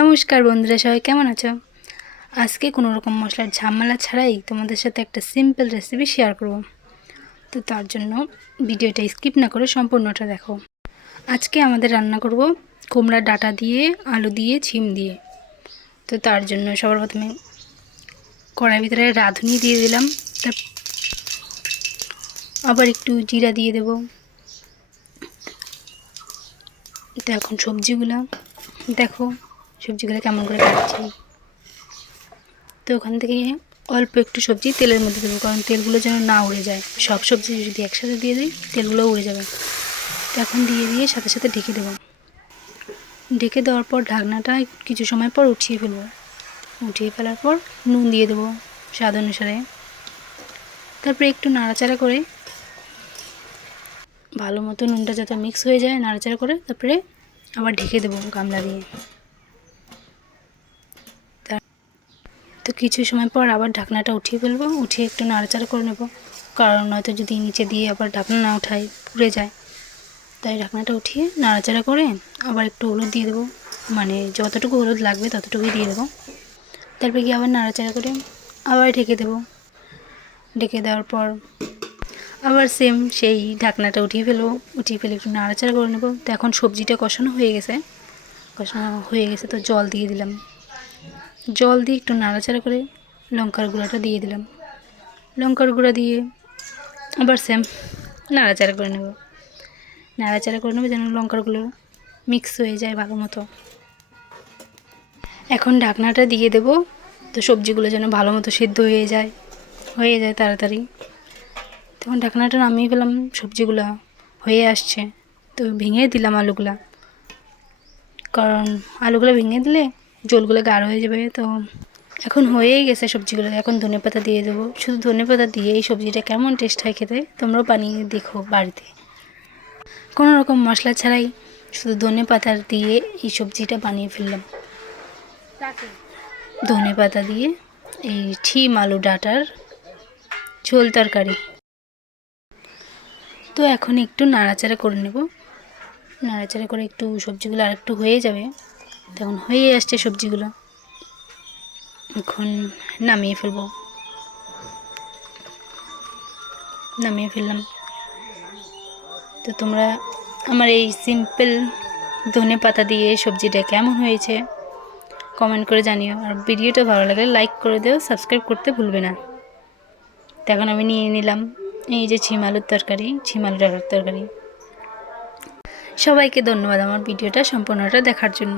নমস্কার বন্ধুরা, সবাই কেমন আছো? আজকে কোনো রকম মশলার ঝামেলা ছাড়াই তোমাদের সাথে একটা সিম্পল রেসিপি শেয়ার করব। তো তার জন্য ভিডিওটা স্কিপ না করে সম্পূর্ণটা দেখো। আজকে আমাদের রান্না করব কুমড়ার ডাঁটা দিয়ে, আলু দিয়ে, ছিম দিয়ে। তো তার জন্য সবার প্রথমে কড়াইয়ের ভিতরে রাঁধুনি দিয়ে দিলাম, আবার একটু জিরা দিয়ে দেব। তো এখন সবজিগুলো দেখো, সবজিগুলো কেমন করে কাটছি। তো ওখান থেকে অল্প একটু সবজি তেলের মধ্যে দেবো, কারণ তেলগুলো যেন না উড়ে যায়। সব সবজি যদি একসাথে দিয়ে দিই তেলগুলো উড়ে যাবে। তো এখন দিয়ে সাথে সাথে ঢেকে দেবো। ঢেকে দেওয়ার পর ঢাকনাটা কিছু সময় পর উঠিয়ে ফেলবো। উঠিয়ে ফেলার পর নুন দিয়ে দেবো স্বাদ অনুসারে। তারপরে একটু নাড়াচাড়া করে, ভালো মতো নুনটা যাতে মিক্স হয়ে যায়, নাড়াচাড়া করে তারপরে আবার ঢেকে দেবো গামলা দিয়ে। তো কিছু সময় পর আবার ঢাকনাটা উঠিয়ে ফেলবো, উঠিয়ে একটু নাড়াচাড়া করে নেব, কারণ নয়তো যদি নিচে দিয়ে আবার ঢাকনা না উঠাই পুড়ে যায়। তাই ঢাকনাটা উঠিয়ে নাড়াচাড়া করে আবার একটু হলুদ দিয়ে দেবো, মানে যতটুকু হলুদ লাগবে ততটুকুই দিয়ে দেবো। তারপরে গিয়ে আবার নাড়াচাড়া করে আবার ঢেকে দেবো। ঢেকে দেওয়ার পর আবার সেম সেই ঢাকনাটা উঠিয়ে ফেলবো, উঠিয়ে ফেলে একটু নাড়াচাড়া করে নেবো। তো এখন সবজিটা কষানো হয়ে গেছে, তো জল দিয়ে দিলাম। জল দিয়ে একটু নাড়াচাড়া করে লঙ্কার গুঁড়াটা দিয়ে দিলাম। লঙ্কার গুঁড়া দিয়ে আবার সেম নাড়াচাড়া করে নেব। যেন লঙ্কারগুলো মিক্স হয়ে যায় ভালো মতো। এখন ঢাকনাটা দিয়ে দেব, তো সবজিগুলো যেন ভালো মতো সিদ্ধ হয়ে যায় তাড়াতাড়ি। তখন ঢাকনাটা নামিয়ে ফেলাম, সবজিগুলো হয়ে আসছে। তো ভেঙে দিলাম আলুগুলা, কারণ আলুগুলো ভেঙে দিলে জলগুলো গাঢ় হয়ে যাবে। তো এখন হয়েই গেছে সবজিগুলো। এখন ধনেপাতা দিয়ে দেবো। শুধু ধনেপাতা দিয়ে এই সবজিটা কেমন টেস্ট হয় খেতে, তোমরাও বানিয়ে দেখো বাড়িতে। কোনো রকম মশলা ছাড়াই শুধু ধনেপাতা দিয়ে এই সবজিটা বানিয়ে ফেললাম। ধনেপাতা দিয়ে এই ছিম আলু ডাঁটার ঝোল তরকারি। তো এখন একটু নাড়াচাড়া করে নেব। নাড়াচাড়া করে একটু সবজিগুলো আর একটু হয়ে যাবে, তখন হয়ে আসছে সবজিগুলো। এখন নামিয়ে ফেললাম। তো তোমরা আমার এই সিম্পল ধনেপাতা দিয়ে সবজিটা কেমন হয়েছে কমেন্ট করে জানিও। আর ভিডিওটা ভালো লাগলে লাইক করে দিও, সাবস্ক্রাইব করতে ভুলবে না। তো এখন আমি নিয়ে নিলাম এই যে ছিম আলু ডাঁটার তরকারি। সবাইকে ধন্যবাদ আমার ভিডিওটা সম্পূর্ণটা দেখার জন্য।